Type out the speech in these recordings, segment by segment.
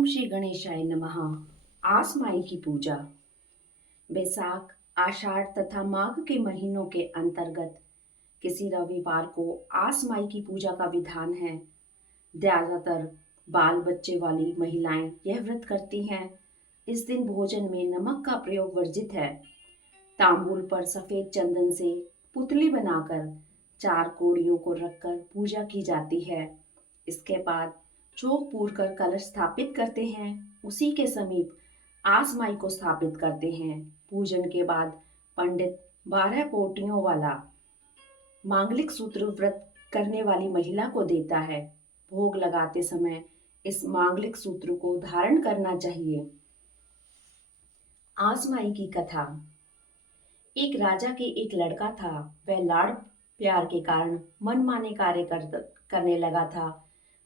ओम श्री गणेशाय नमः। आस माई की पूजा। बैसाख, आषाढ़ तथा माघ के महीनों के अंतर्गत किसी रविवार को आस माई की पूजा का विधान है। ज्यादातर बाल बच्चे वाली महिलाएं यह व्रत करती हैं। इस दिन भोजन में नमक का प्रयोग वर्जित है। तांबूल पर सफेद चंदन से पुतली बनाकर 4 कोड़ियों को रखकर पूजा की जाती है। इसके बाद चौक पूर कर कलश स्थापित करते हैं। उसी के समीप आस माई को स्थापित करते हैं। पूजन के बाद पंडित 12 पोटियों वाला मांगलिक सूत्र व्रत करने वाली महिला को देता है। भोग लगाते समय इस मांगलिक सूत्र को धारण करना चाहिए। आस माई की कथा। एक राजा के एक लड़का था। वह लाड़ प्यार के कारण मनमाने कार्य करने लगा था।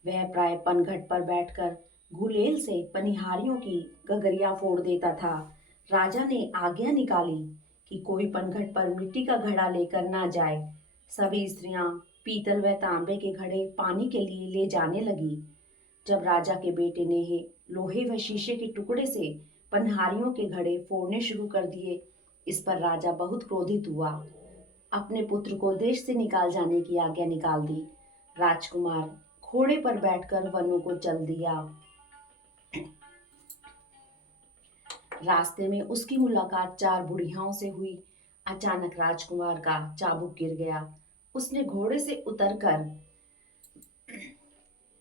वह प्राय पनघट पर बैठकर गुलेल से पनिहारियों की गगरिया फोड़ देता था। राजा ने आज्ञा निकाली कि कोई पनघट पर मिट्टी का घड़ा लेकर ना जाए। सभी स्त्रियां पीतल व तांबे के घड़े पानी के लिए ले जाने लगी। जब राजा के बेटे ने लोहे व शीशे के टुकड़े से पनहारियों के घड़े फोड़ने शुरू कर दिए, इस पर राजा बहुत क्रोधित हुआ। अपने पुत्र को देश से निकाल जाने की आज्ञा निकाल दी। राजकुमार घोड़े पर बैठकर वनों को चल दिया। रास्ते में उसकी मुलाकात 4 बुढ़ियाओं से हुई। अचानक राजकुमार का चाबुक गिर गया। उसने घोड़े से उतरकर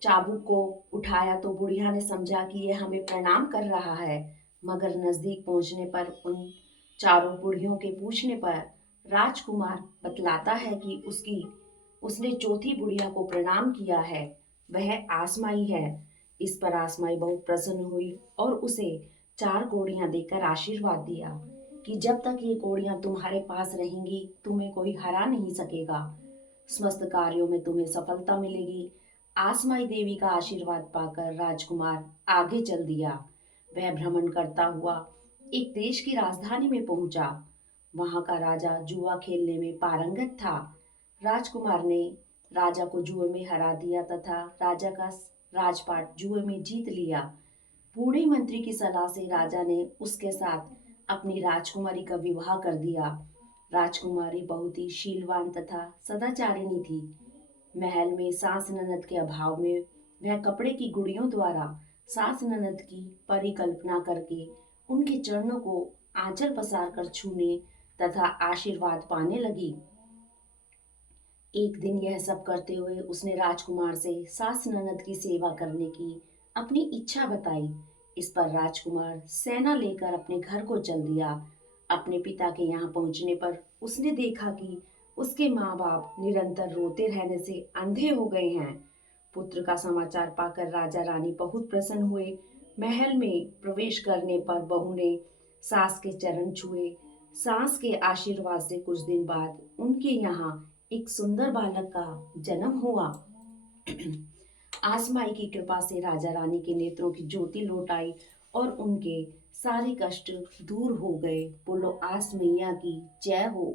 चाबुक को उठाया तो बुढ़िया ने समझा कि यह हमें प्रणाम कर रहा है। मगर नजदीक पहुंचने पर उन चारों बुढ़ियों के पूछने पर राजकुमार बतलाता है कि उसने चौथी बुढ़िया को प्रणाम किया है। वह आसमाई है। इस पर आसमाई बहुत प्रसन्न हुई और उसे 4 कोड़ियां देकर आशीर्वाद दिया कि जब तक ये कोड़ियां तुम्हारे पास रहेंगी तुम्हें कोई हरा नहीं सकेगा। समस्त कार्यों में तुम्हें सफलता मिलेगी। आसमाई देवी का आशीर्वाद पाकर राजकुमार आगे चल दिया। वह भ्रमण करता हुआ एक देश की राजधानी में पहुंचा। वहां का राजा जुआ खेलने में पारंगत था। राजकुमार ने राजा को जुए में हरा दिया तथा राजा का राजपाट जुए में जीत लिया। बूढ़े मंत्री की सलाह से राजा ने उसके साथ अपनी राजकुमारी का विवाह कर दिया। राजकुमारी बहुत ही शीलवान तथा सदाचारिणी थी। महल में सास ननद के अभाव में वह कपड़े की गुड़ियों द्वारा सास ननद की परिकल्पना करके उनके चरणों को आंचल पसार कर छूने तथा आशीर्वाद पाने लगी। एक दिन यह सब करते हुए उसने राजकुमार से सास ननद की सेवा करने की अपनी इच्छा बताई। इस पर राजकुमार सेना लेकर अपने घर को चल दिया। अपने पिता के यहाँ पहुंचने पर उसने देखा कि उसके माँ बाप निरंतर रोते रहने से अंधे हो गए हैं। पुत्र का समाचार पाकर राजा रानी बहुत प्रसन्न हुए। महल में प्रवेश करने पर बहू ने सास के चरण छुए। सास के आशीर्वाद से कुछ दिन बाद उनके यहाँ एक सुंदर बालक का जन्म हुआ। आसमाई की कृपा से राजा रानी के नेत्रों की ज्योति लौट आई और उनके सारे कष्ट दूर हो गए। बोलो आस मैया की जय हो।